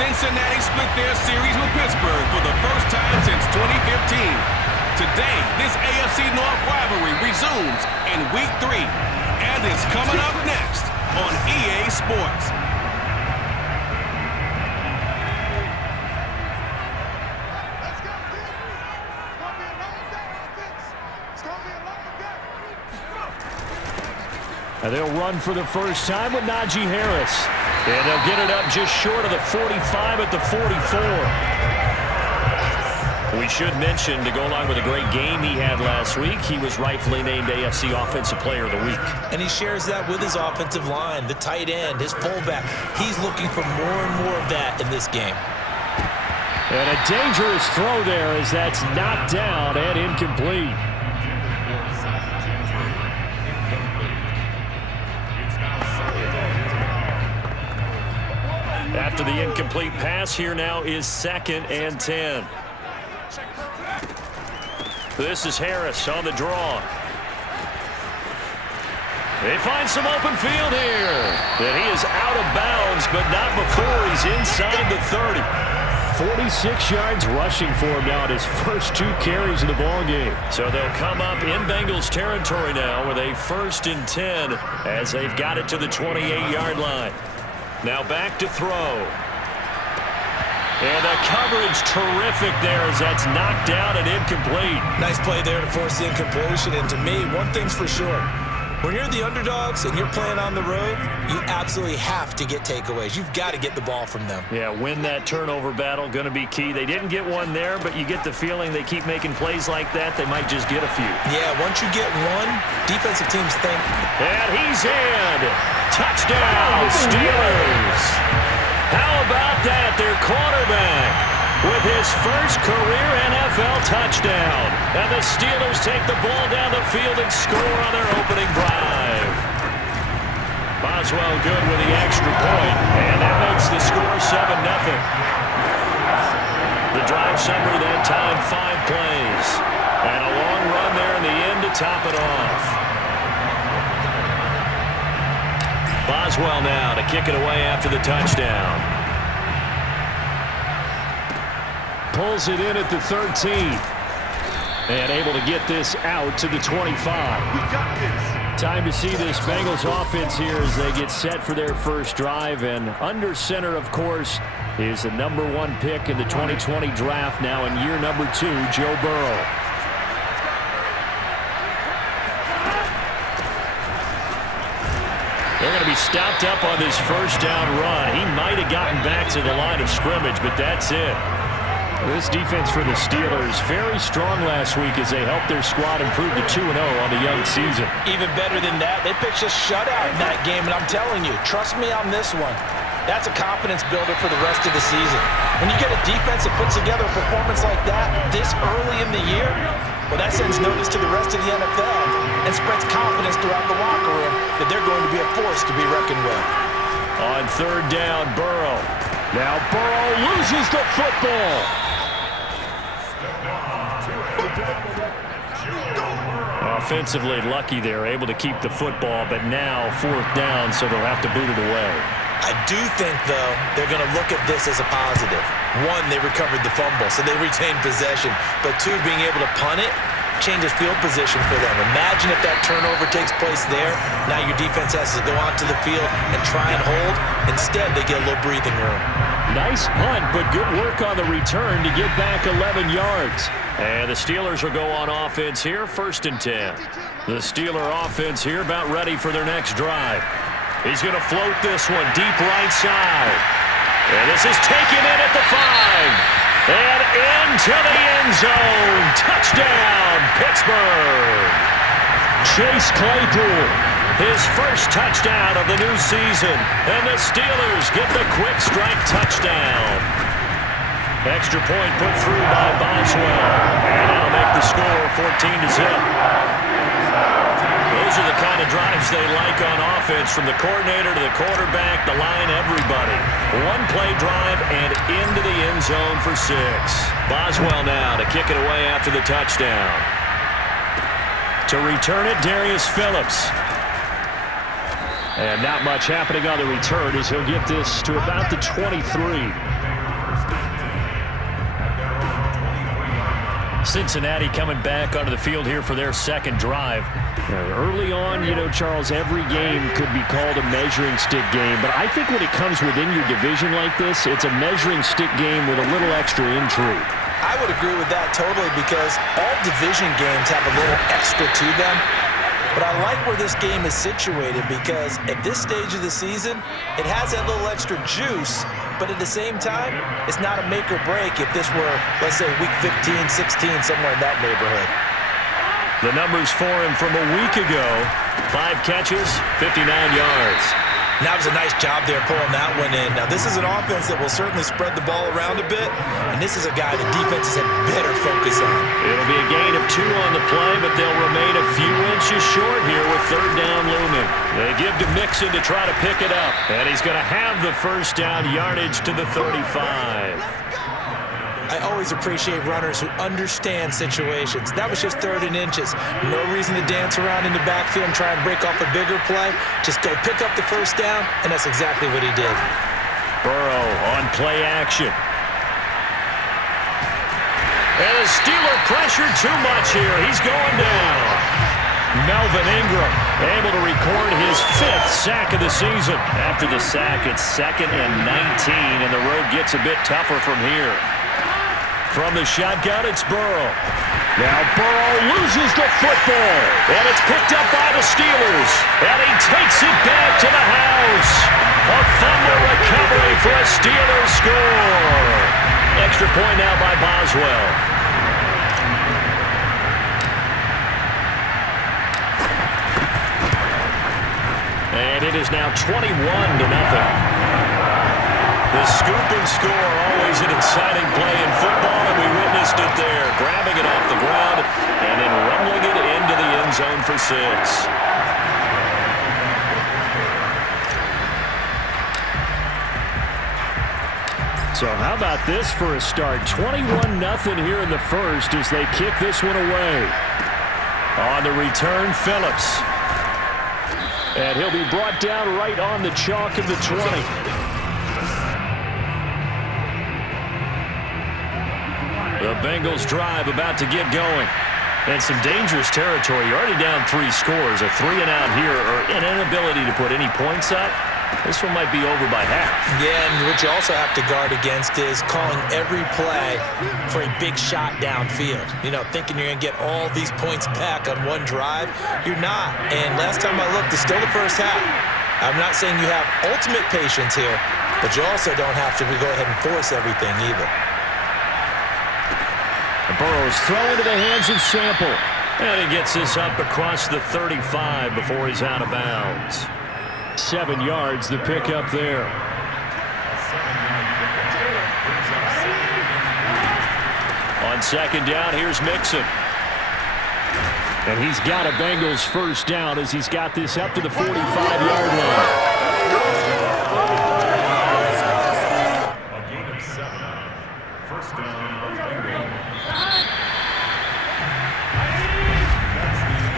Cincinnati split their series with Pittsburgh for the first time since 2015. Today, this AFC North rivalry resumes in Week 3, and it's coming up next on EA Sports. And they'll run for the first time with Najee Harris. And they'll get it up just short of the 45 at the 44. We should mention, to go along with a great game he had last week, he was rightfully named AFC Offensive Player of the Week. And he shares that with his offensive line, the tight end, his fullback. He's looking for more and more of that in this game. And a dangerous throw there as that's knocked down and incomplete. After the incomplete pass, here now is 2nd and 10. This is Harris on the draw. They find some open field here. And he is out of bounds, but not before he's inside the 30. 46 yards rushing for him now in his first 2 carries of the ballgame. So they'll come up in Bengals territory now with a 1st and 10 as they've got it to the 28-yard line. Now back to throw. And the coverage terrific there as that's knocked down and incomplete. Nice play there to force the incompletion. And to me, one thing's for sure. When you're the underdogs and you're playing on the road, you absolutely have to get takeaways. You've got to get the ball from them. Yeah, win that turnover battle, going to be key. They didn't get one there, but you get the feeling they keep making plays like that, they might just get a few. Yeah, once you get one, defensive teams think. And he's in. Touchdown, Steelers. How about that? Their quarterback with his first career NFL touchdown. And the Steelers take the ball down the field and score on their opening drive. Boswell good with the extra point, and that makes the score 7-0. The drive summary that time, 5 plays. And a long run there in the end to top it off. Boswell now to kick it away after the touchdown. Pulls it in at the 13. And able to get this out to the 25. Time to see this Bengals offense here as they get set for their first drive. And under center, of course, is the #1 pick in the 2020 draft, now in year number 2, Joe Burrow. They're going to be stopped up on this first down run. He might have gotten back to the line of scrimmage, but that's it. This defense for the Steelers, very strong last week as they helped their squad improve to 2-0 on the young season. Even better than that, they pitched a shutout in that game, and I'm telling you, trust me on this one. That's a confidence builder for the rest of the season. When you get a defense that puts together a performance like that this early in the year, well, that sends notice to the rest of the NFL and spreads confidence throughout the locker room that they're going to be a force to be reckoned with. On 3rd down, Burrow. Now Burrow loses the football. Offensively lucky they're able to keep the football, but now 4th down, so they'll have to boot it away. I do think, though, they're going to look at this as a positive. 1, they recovered the fumble, so they retained possession. But 2, being able to punt it changes field position for them. Imagine if that turnover takes place there. Now your defense has to go onto the field and try and hold. Instead, they get a little breathing room. Nice punt, but good work on the return to get back 11 yards. And the Steelers will go on offense here, 1st and 10. The Steeler offense here about ready for their next drive. He's going to float this one deep right side. And this is taken in at the 5. And into the end zone. Touchdown, Pittsburgh. Chase Claypool, his first touchdown of the new season. And the Steelers get the quick strike touchdown. Extra point put through by Boswell. And that'll make the score 14-0. Those are the kind of drives they like on offense, from the coordinator to the quarterback, the line, everybody. 1-play drive and into the end zone for 6. Boswell now to kick it away after the touchdown. To return it, Darius Phillips. And not much happening on the return as he'll get this to about the 23. Cincinnati coming back onto the field here for their second drive. Early on, Charles, every game could be called a measuring stick game, but I think when it comes within your division like this, it's a measuring stick game with a little extra intrigue. I would agree with that totally because all division games have a little extra to them. But I like where this game is situated because at this stage of the season, it has that little extra juice, but at the same time, it's not a make or break if this were, let's say, week 15, 16, somewhere in that neighborhood. The numbers for him from a week ago, 5 catches, 59 yards. That was a nice job there pulling that one in. Now, this is an offense that will certainly spread the ball around a bit, and this is a guy the defenses had better focus on. It'll be a gain of 2 on the play, but they'll remain a few inches short here with third down looming. They give to Mixon to try to pick it up, and he's going to have the first down yardage to the 35. I always appreciate runners who understand situations. That was just 3rd and inches. No reason to dance around in the backfield and try and break off a bigger play. Just go pick up the first down, and that's exactly what he did. Burrow on play action. And the Steeler pressured too much here. He's going down. Melvin Ingram able to record his 5th sack of the season. After the sack, it's 2nd and 19, and the road gets a bit tougher from here. From the shotgun, it's Burrow. Now Burrow loses the football, and it's picked up by the Steelers. And he takes it back to the house. A fumble recovery for a Steelers score. Extra point now by Boswell. And it is now 21-0. The scoop and score, always an exciting play in football, and we witnessed it there. Grabbing it off the ground and then rumbling it into the end zone for 6. So how about this for a start? 21-0 here in the first as they kick this one away. On the return, Phillips. And he'll be brought down right on the chalk of the 20. The Bengals drive about to get going. And some dangerous territory. You're already down 3 scores. A 3-and-out here or an inability to put any points up. This one might be over by half. Yeah, and what you also have to guard against is calling every play for a big shot downfield. Thinking you're going to get all these points back on one drive. You're not. And last time I looked, it's still the first half. I'm not saying you have ultimate patience here, but you also don't have to go ahead and force everything either. Burrow's throw into the hands of Sample. And he gets this up across the 35 before he's out of bounds. 7 yards, the pickup there. On second down, here's Mixon. And he's got a Bengals first down as he's got this up to the 45-yard line.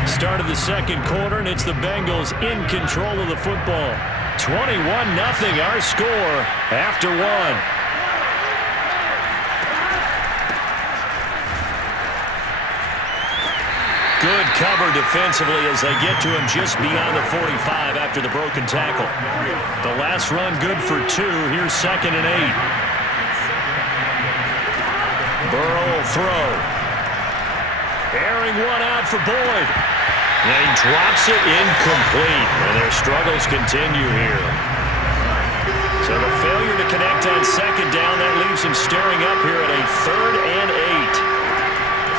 Start of the second quarter, and it's the Bengals in control of the football. 21-0 our score after 1. Good cover defensively as they get to him just beyond the 45 after the broken tackle. The last run good for 2. Here's 2nd and 8. Burrow will throw. Airing one out for Boyd. And he drops it incomplete. And their struggles continue here. So the failure to connect on second down, that leaves him staring up here at a 3rd and 8.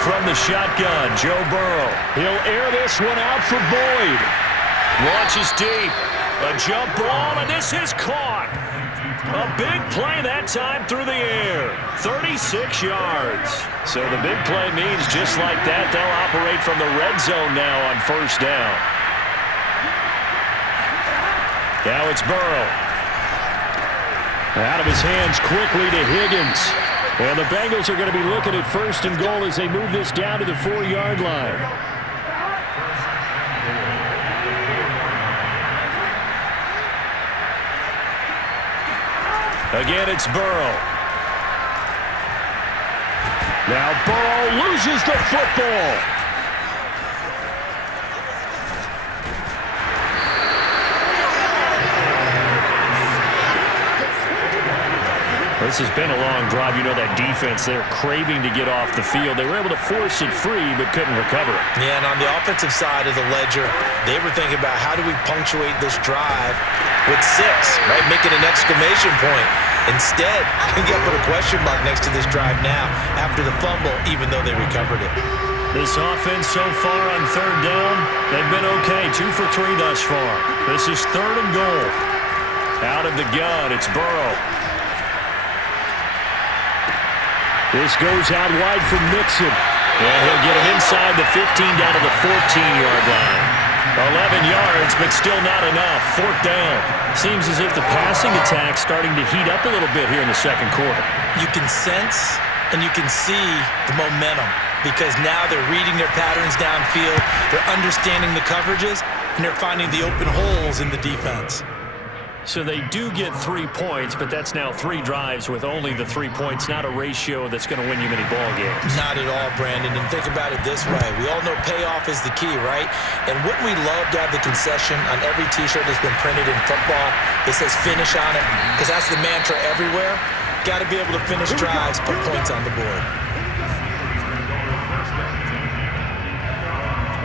From the shotgun, Joe Burrow. He'll air this one out for Boyd. Launches deep. A jump ball, and this is caught. A big play that time through the air. 36 yards. So the big play means just like that, they'll operate from the red zone now on first down. Now it's Burrow. Out of his hands quickly to Higgins. And the Bengals are going to be looking at 1st and goal as they move this down to the 4-yard line. Again, it's Burrow. Now Burrow loses the football. This has been a long drive. You know that defense, they're craving to get off the field. They were able to force it free, but couldn't recover it. Yeah, and on the offensive side of the ledger, they were thinking about how do we punctuate this drive with 6, right? Make it an exclamation point. Instead, you get put a question mark next to this drive now after the fumble, even though they recovered it. This offense so far on third down, they've been okay. 2 for 3 thus far. This is 3rd and goal. Out of the gun, it's Burrow. This goes out wide for Mixon. And he'll get him inside the 15 down to the 14-yard line. 11 yards, but still not enough. 4th down. Seems as if the passing attack's starting to heat up a little bit here in the second quarter. You can sense and you can see the momentum because now they're reading their patterns downfield, they're understanding the coverages, and they're finding the open holes in the defense. So they do get 3 points, but that's now 3 drives with only the 3 points, not a ratio that's going to win you many ball games. Not at all, Brandon, and think about it this way. We all know payoff is the key, right? And wouldn't we love to have the concession on every T-shirt that's been printed in football that says finish on it? Because that's the mantra everywhere. Got to be able to finish drives, put points on the board.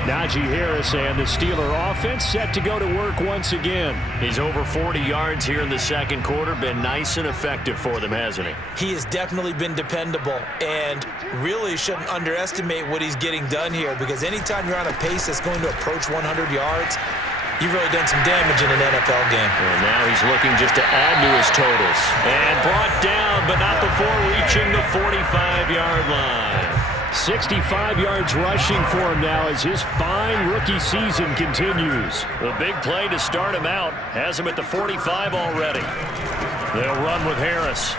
Najee Harris and the Steeler offense set to go to work once again. He's over 40 yards here in the second quarter. Been nice and effective for them, hasn't he? He has definitely been dependable and really shouldn't underestimate what he's getting done here because anytime you're on a pace that's going to approach 100 yards, you've really done some damage in an NFL game. And now he's looking just to add to his totals. And brought down, but not before reaching the 45-yard line. 65 yards rushing for him now as his fine rookie season continues. The big play to start him out has him at the 45 already. They'll run with Harris.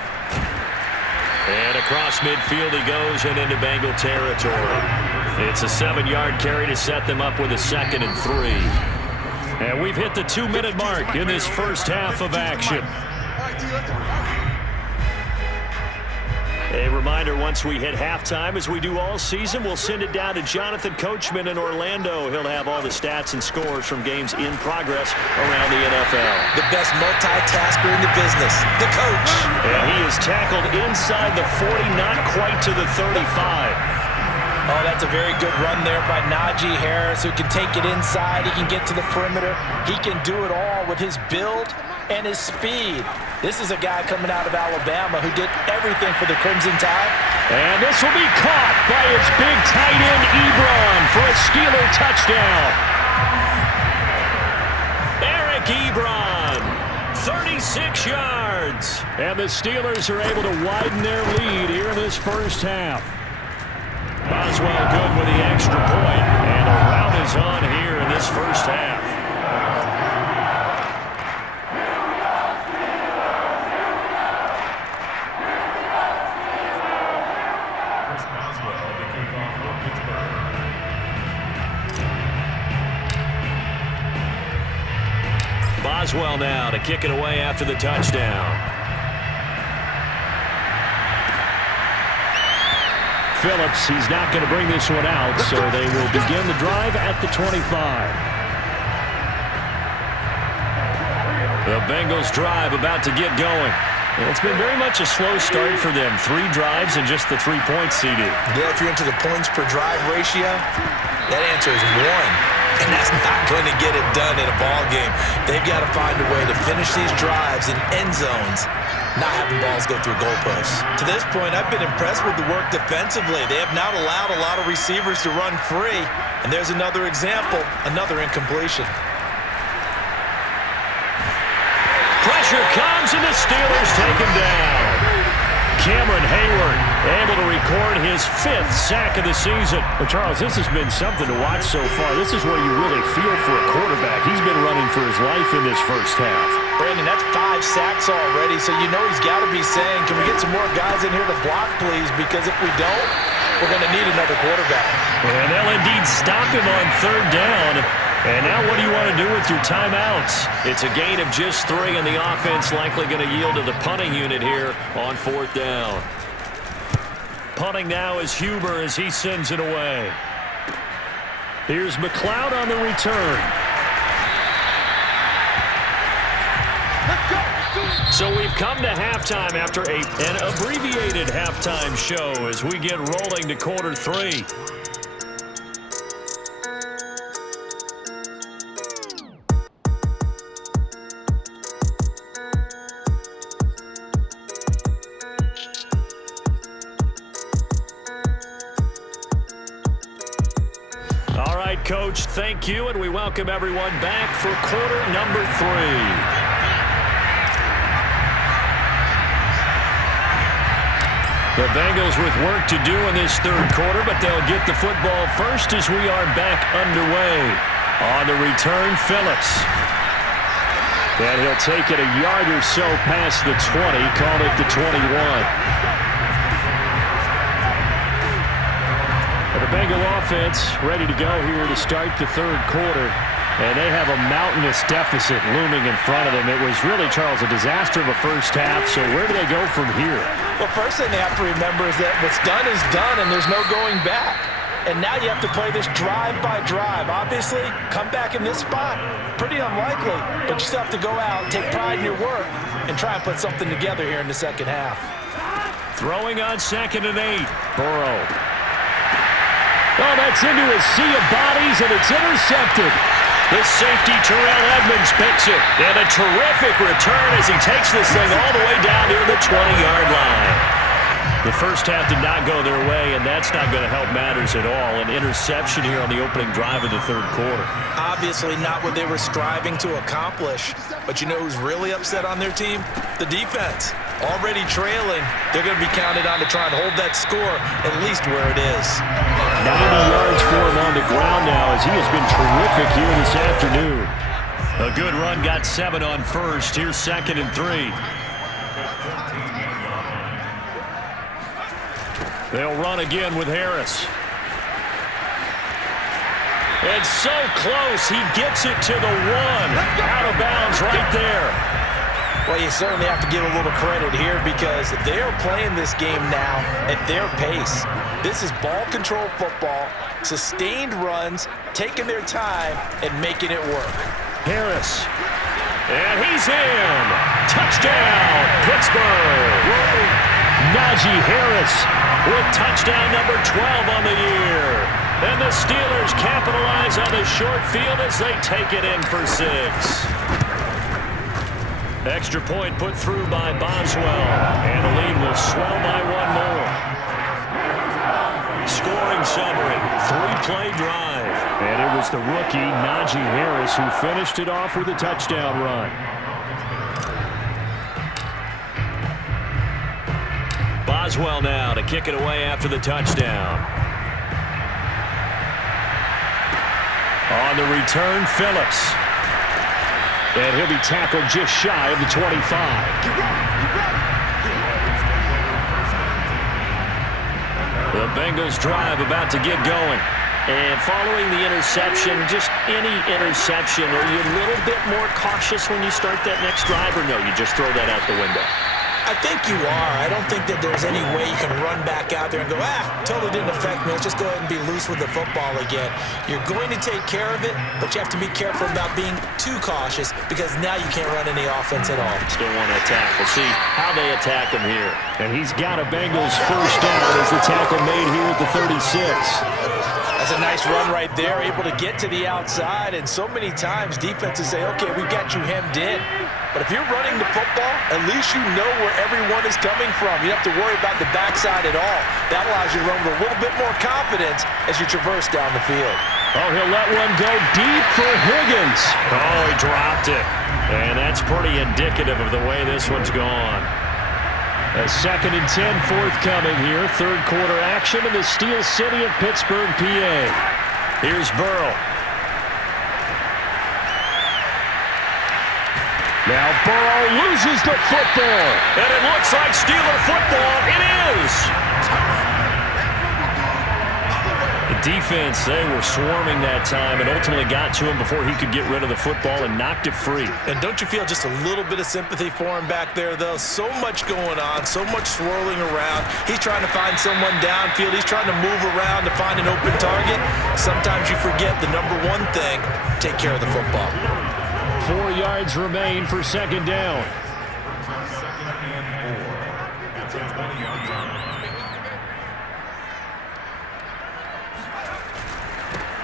And across midfield he goes and into Bengal territory. It's a 7-yard carry to set them up with a 2nd and 3. And we've hit the 2-minute mark in this first half of action. A reminder, once we hit halftime, as we do all season, we'll send it down to Jonathan Coachman in Orlando. He'll have all the stats and scores from games in progress around the NFL. The best multitasker in the business, the coach. And he is tackled inside the 40, not quite to the 35. Oh, that's a very good run there by Najee Harris, who can take it inside. He can get to the perimeter. He can do it all with his build and his speed. This is a guy coming out of Alabama who did everything for the Crimson Tide. And this will be caught by his big tight end, Ebron, for a Steeler touchdown. Eric Ebron, 36 yards. And the Steelers are able to widen their lead here in this first half. Boswell good with the extra point, and a rout is on here in this first half. Boswell now to kick it away after the touchdown. Phillips, he's not going to bring this one out, so they will begin the drive at the 25. The Bengals drive about to get going. It's been very much a slow start for them. 3 drives and just the 3 points, CD. Yeah, if you're into the points per drive ratio, that answer is 1. And that's not going to get it done in a ball game. They've got to find a way to finish these drives in end zones, not having balls go through goalposts. To this point, I've been impressed with the work defensively. They have not allowed a lot of receivers to run free. And there's another example, another incompletion. Pressure comes, and the Steelers take him down. Cameron Hayward able to record his 5th sack of the season. Well, Charles, this has been something to watch so far. This is where you really feel for a quarterback. He's been running for his life in this first half. Brandon, that's 5 sacks already, so you know he's got to be saying, can we get some more guys in here to block, please? Because if we don't, we're going to need another quarterback. And they'll indeed stop him on 3rd down. And now what do you want to do with your timeouts? It's a gain of just 3, and the offense likely going to yield to the punting unit here on 4th down. Punting now is Huber as he sends it away. Here's McLeod on the return. So we've come to halftime after an abbreviated halftime show as we get rolling to quarter 3. All right, Coach, thank you, and we welcome everyone back for quarter number 3. The Bengals with work to do in this third quarter, but they'll get the football first as we are back underway. On the return, Phillips. And he'll take it a yard or so past the 20, call it the 21. The Bengal offense ready to go here to start the third quarter. And they have a mountainous deficit looming in front of them. It was really, Charles, a disaster of a first half. So where do they go from here? Well, first thing they have to remember is that what's done is done, and there's no going back. And now you have to play this drive by drive. Obviously, come back in this spot, pretty unlikely. But you still have to go out, take pride in your work, and try and put something together here in the second half. Throwing on 2nd and 8. Burrow. Oh, that's into a sea of bodies, and it's intercepted. The safety, Terrell Edmonds, picks it. And a terrific return as he takes this thing all the way down near the 20-yard line. The first half did not go their way, and that's not going to help matters at all. An interception here on the opening drive of the third quarter. Obviously not what they were striving to accomplish. But you know who's really upset on their team? The defense. Already trailing. They're going to be counted on to try and hold that score at least where it is. 90 yards for him on the ground now as he has been terrific here this afternoon. A good run, got 7 on first. Here's 2nd and 3. They'll run again with Harris. And so close, he gets it to the 1. Out of bounds right there. Well, you certainly have to give a little credit here because they're playing this game now at their pace. This is ball control football, sustained runs, taking their time, and making it work. Harris. And he's in. Touchdown, Pittsburgh. Najee Harris with touchdown number 12 on the year. And the Steelers capitalize on the short field as they take it in for 6. Extra point put through by Boswell. And the lead will swell by 1 more. Scoring summary, 3-play drive. And it was the rookie, Najee Harris, who finished it off with a touchdown run. Boswell now to kick it away after the touchdown. On the return, Phillips. And he'll be tackled just shy of the 25. The Bengals drive about to get going. And following the interception, just any interception, are you a little bit more cautious when you start that next drive, or no, you just throw that out the window? I think you are. I don't think that there's any way you can run back out there and go, totally didn't affect me. Let's just go ahead and be loose with the football again. You're going to take care of it, but you have to be careful about being too cautious because now you can't run any offense at all. Still want to attack. We'll see how they attack him here. And he's got a Bengals first down as the tackle made here at the 36. That's a nice run right there, able to get to the outside. And so many times defenses say, okay, we've got you hemmed in. But if you're running the football, at least you know where everyone is coming from. You don't have to worry about the backside at all. That allows you to run with a little bit more confidence as you traverse down the field. Oh, he'll let one go deep for Higgins. Oh, he dropped it. And that's pretty indicative of the way this one's gone. A 2nd and 10 forthcoming here. Third quarter action in the Steel City of Pittsburgh, PA. Here's Burrow. Now Burrow loses the football. And it looks like Steeler football. It is. defense, they were swarming that time and ultimately got to him before he could get rid of the football and knocked it free. And don't you feel just a little bit of sympathy for him back there, though? So much going on, so much swirling around. He's trying to find someone downfield. He's trying to move around to find an open target. Sometimes you forget the number one thing, take care of the football. 4 yards remain for second down.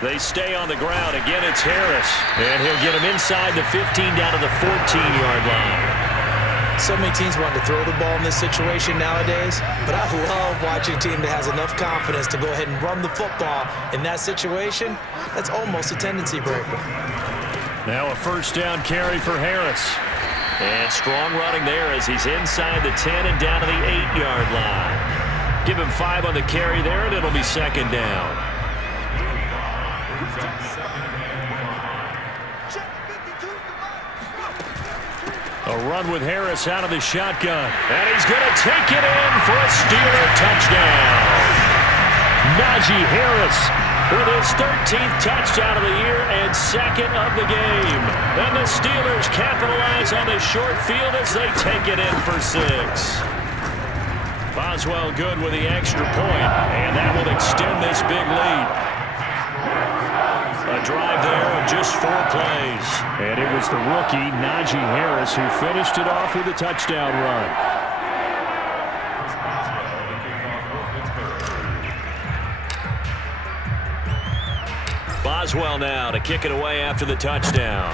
They stay on the ground. Again, it's Harris. And he'll get him inside the 15 down to the 14-yard line. So many teams want to throw the ball in this situation nowadays, but I love watching a team that has enough confidence to go ahead and run the football. In that situation, that's almost a tendency breaker. Now a first down carry for Harris. And strong running there as he's inside the 10 and down to the 8-yard line. Give him 5 on the carry there, and it'll be second down. A run with Harris out of the shotgun. And he's going to take it in for a Steeler touchdown. Najee Harris with his 13th touchdown of the year and second of the game. And the Steelers capitalize on the short field as they take it in for 6. Boswell good with the extra point, and that will extend this big lead. A drive there of just 4 plays. And it was the rookie, Najee Harris, who finished it off with a touchdown run. Boswell now to kick it away after the touchdown.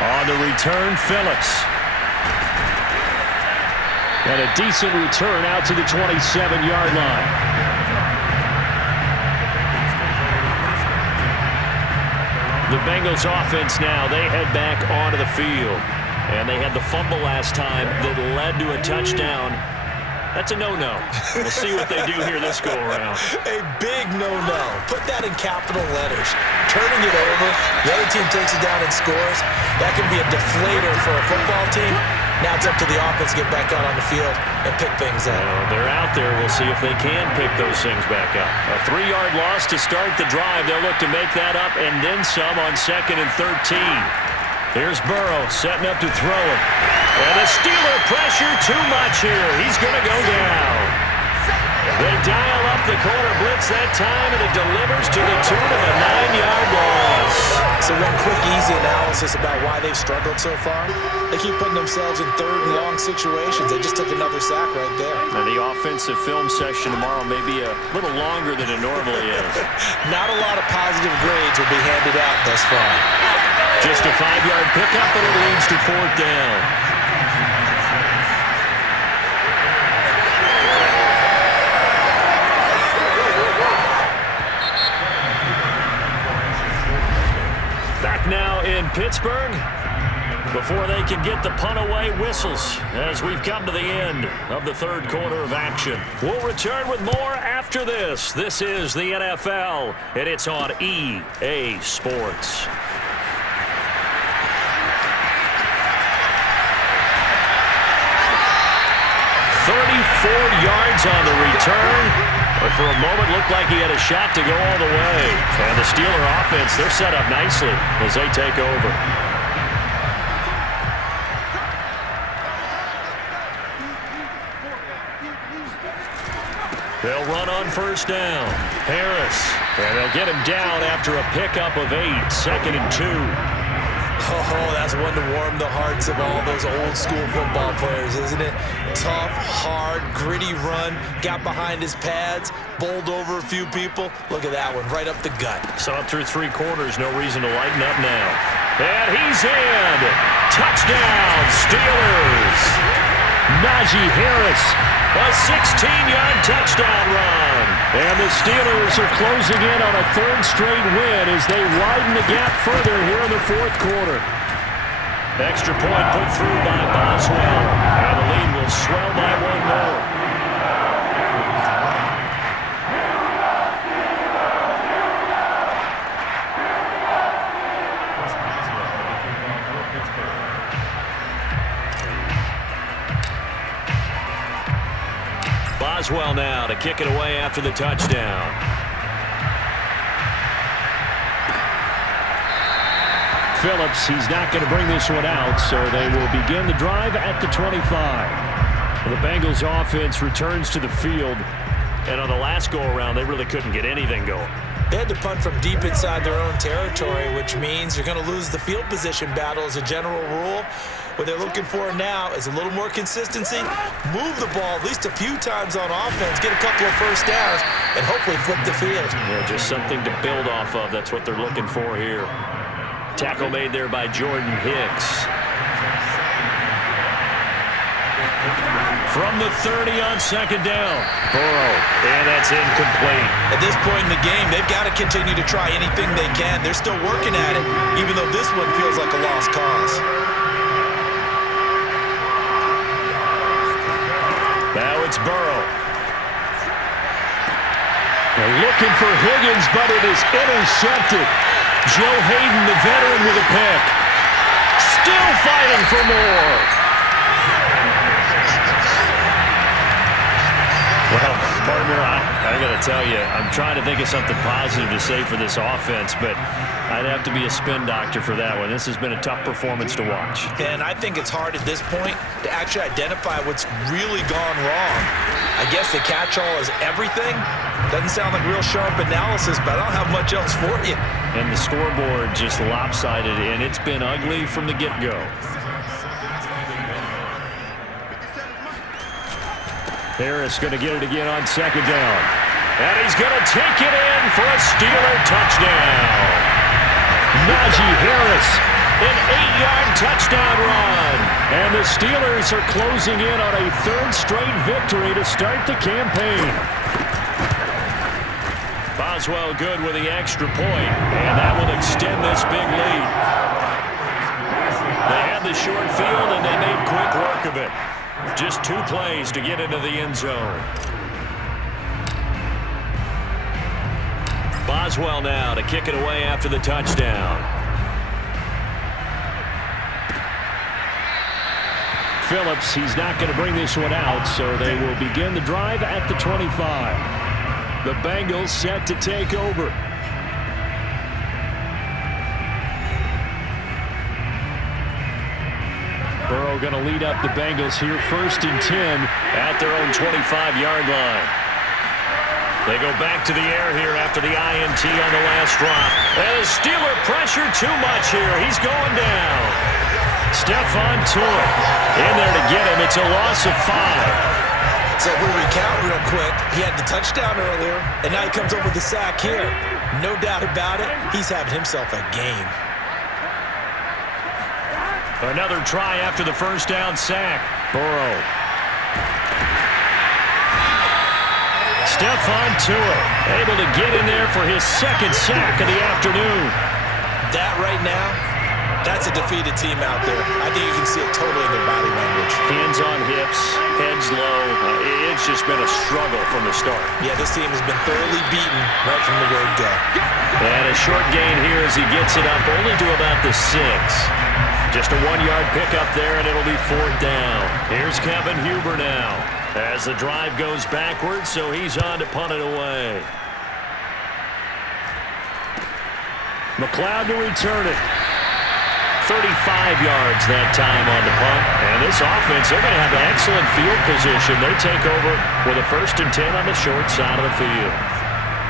On the return, Phillips. And a decent return out to the 27-yard line. The Bengals offense now, they head back onto the field. And they had the fumble last time that led to a touchdown. That's a no-no. We'll see what they do here this go-around. A big no-no. Put that in capital letters. Turning it over, the other team takes it down and scores. That can be a deflator for a football team. Now it's up to the offense to get back out on the field and pick things up. They're out there. We'll see if they can pick those things back up. A 3-yard loss to start the drive. They'll look to make that up and then some on 2nd and 13. Here's Burrow setting up to throw it. And the Steeler pressure too much here. He's going to go down. They dial up the corner blitz that time, and it delivers to the tune of a 9-yard loss. So one quick, easy analysis about why they've struggled so far. They keep putting themselves in 3rd and long situations. They just took another sack right there. Now the offensive film session tomorrow may be a little longer than it normally is. Not a lot of positive grades will be handed out thus far. Just a 5-yard pickup, and it leads to 4th down. Back now in Pittsburgh before they can get the punt away whistles as we've come to the end of the 3rd quarter of action. We'll return with more after this. This is the NFL, and it's on EA Sports. 34 yards on the return. But for a moment, looked like he had a shot to go all the way. And the Steeler offense, they're set up nicely as they take over. They'll run on first down. Harris. And they'll get him down after a pickup of 8. 2nd and 2. Oh, that's one to warm the hearts of all those old school football players, isn't it? Tough, hard, gritty run, got behind his pads, bowled over a few people. Look at that one, right up the gut. So up through 3 quarters, no reason to lighten up now. And he's in! Touchdown, Steelers! Najee Harris, a 16-yard touchdown run. And the Steelers are closing in on a 3rd straight win as they widen the gap further here in the 4th quarter. Extra point put through by Boswell. And the lead will swell by 1 more. Boswell now to kick it away after the touchdown. Phillips, he's not going to bring this one out, so they will begin the drive at the 25. The Bengals offense returns to the field, and on the last go-around, they really couldn't get anything going. They had to punt from deep inside their own territory, which means you're going to lose the field position battle as a general rule. What they're looking for now is a little more consistency, move the ball at least a few times on offense, get a couple of first downs, and hopefully flip the field. Yeah, just something to build off of. That's what they're looking for here. Tackle made there by Jordan Hicks. From the 30 on second down. Burrow, and that's incomplete. At this point in the game, they've got to continue to try anything they can. They're still working at it, even though this one feels like a lost cause. Now it's Burrow. They're looking for Higgins, but it is intercepted. Joe Hayden, the veteran, with a pick. Still fighting for more. Well, partner, I got to tell you, I'm trying to think of something positive to say for this offense, but I'd have to be a spin doctor for that one. This has been a tough performance to watch. And I think it's hard at this point to actually identify what's really gone wrong. I guess the catch-all is everything. Doesn't sound like real sharp analysis, but I don't have much else for you. And the scoreboard just lopsided, and it's been ugly from the get-go. Harris going to get it again on second down. And he's going to take it in for a Steeler touchdown. Najee Harris, an 8-yard touchdown run. And the Steelers are closing in on a third straight victory to start the campaign. Boswell good with the extra point, and that will extend this big lead. They had the short field, and they made quick work of it. Just 2 plays to get into the end zone. Boswell now to kick it away after the touchdown. Phillips, he's not going to bring this one out, so they will begin the drive at the 25. The Bengals set to take over. Burrow going to lead up the Bengals here, 1st and 10 at their own 25-yard line. They go back to the air here after the INT on the last drop. And the Steeler pressure too much here. He's going down. Stephon Tuitt in there to get him. It's a loss of 5. So if we recount real quick, he had the touchdown earlier, and now he comes up with the sack here. No doubt about it, he's having himself a game. Another try after the first down sack. Burrow. Stephon Tuitt able to get in there for his 2nd sack of the afternoon. That right now, that's a defeated team out there. I think you can see it totally in their body language. Hands on hips, heads low. It's just been a struggle from the start. Yeah, this team has been thoroughly beaten right from the word go. And a short gain here as he gets it up only to about the 6. Just a 1-yard pickup there, and it'll be 4th down. Here's Kevin Huber now as the drive goes backwards, so he's on to punt it away. McLeod to return it. 35 yards that time on the punt. And this offense, they're going to have an excellent field position. They take over with a 1st and 10 on the short side of the field.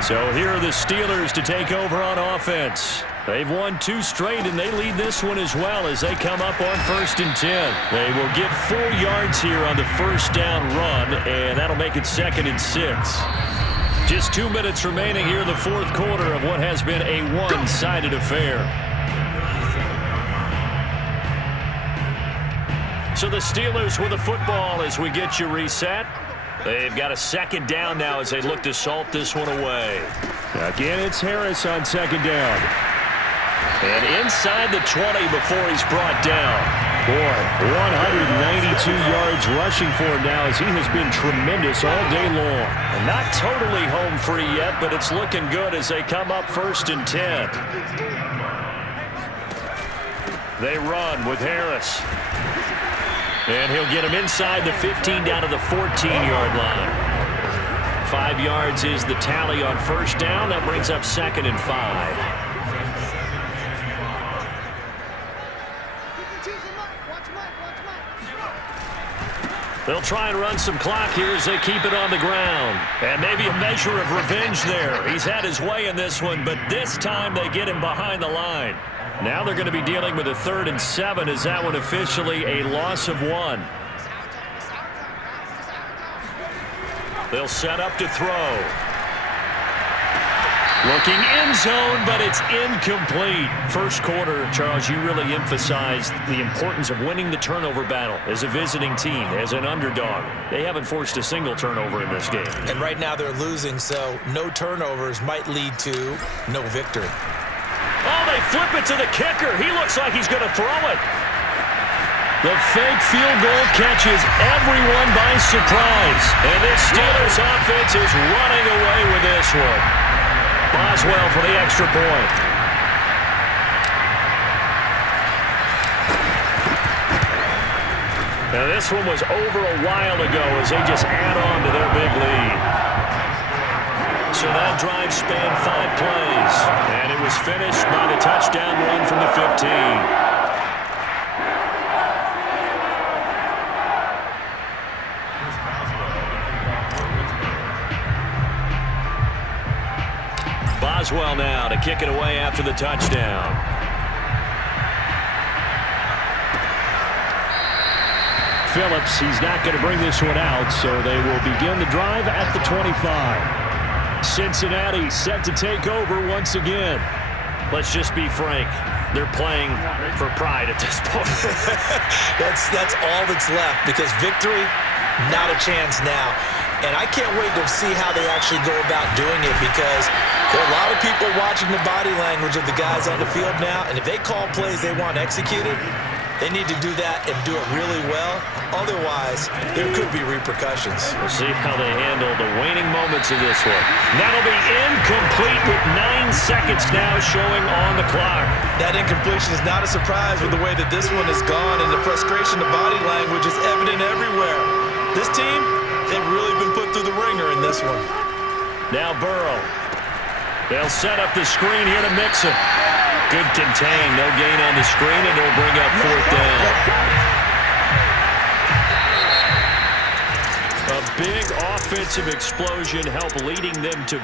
So here are the Steelers to take over on offense. They've won 2 straight, and they lead this one as well as they come up on 1st and 10. They will get 4 yards here on the first down run, and that'll make it 2nd and 6. Just 2 minutes remaining here in the 4th quarter of what has been a one-sided affair. So the Steelers with the football as we get you reset. They've got a 2nd down now as they look to salt this one away. Again, it's Harris on 2nd down. And inside the 20 before he's brought down. Boy, 192 yards rushing for him now as he has been tremendous all day long. And not totally home free yet, but it's looking good as they come up 1st and 10. They run with Harris. And he'll get him inside the 15 down to the 14-yard line. 5 yards is the tally on first down. That brings up 2nd and 5. They'll try and run some clock here as they keep it on the ground. And maybe a measure of revenge there. He's had his way in this one, but this time they get him behind the line. Now they're going to be dealing with a 3rd and 7 as that one officially a loss of 1. They'll set up to throw. Looking end zone, but it's incomplete. First quarter, Charles, you really emphasized the importance of winning the turnover battle as a visiting team, as an underdog. They haven't forced a single turnover in this game. And right now they're losing, so no turnovers might lead to no victory. Oh, they flip it to the kicker. He looks like he's going to throw it. The fake field goal catches everyone by surprise. And this Steelers offense is running away with this one. Boswell for the extra point. Now this one was over a while ago as they just add on to their big lead. So that drive spanned 5 plays. And it was finished by the touchdown run from the 15. Boswell now to kick it away after the touchdown. Phillips, he's not going to bring this one out, so they will begin the drive at the 25. Cincinnati set to take over once again. Let's just be frank. They're playing for pride at this point. That's all that's left, because victory, not a chance now. And I can't wait to see how they actually go about doing it, because there are a lot of people watching the body language of the guys on the field now, and if they call plays they want executed, they need to do that and do it really well. Otherwise, there could be repercussions. We'll see how they handle the waning moments of this one. That'll be incomplete with 9 seconds now showing on the clock. That incompletion is not a surprise with the way that this one has gone, and the frustration, the body language is evident everywhere. This team, they've really been put through the ringer in this one. Now Burrow. They'll set up the screen here to mix it. Good contain. No gain on the screen, and it'll bring up 4th down. A big offensive explosion helped leading them to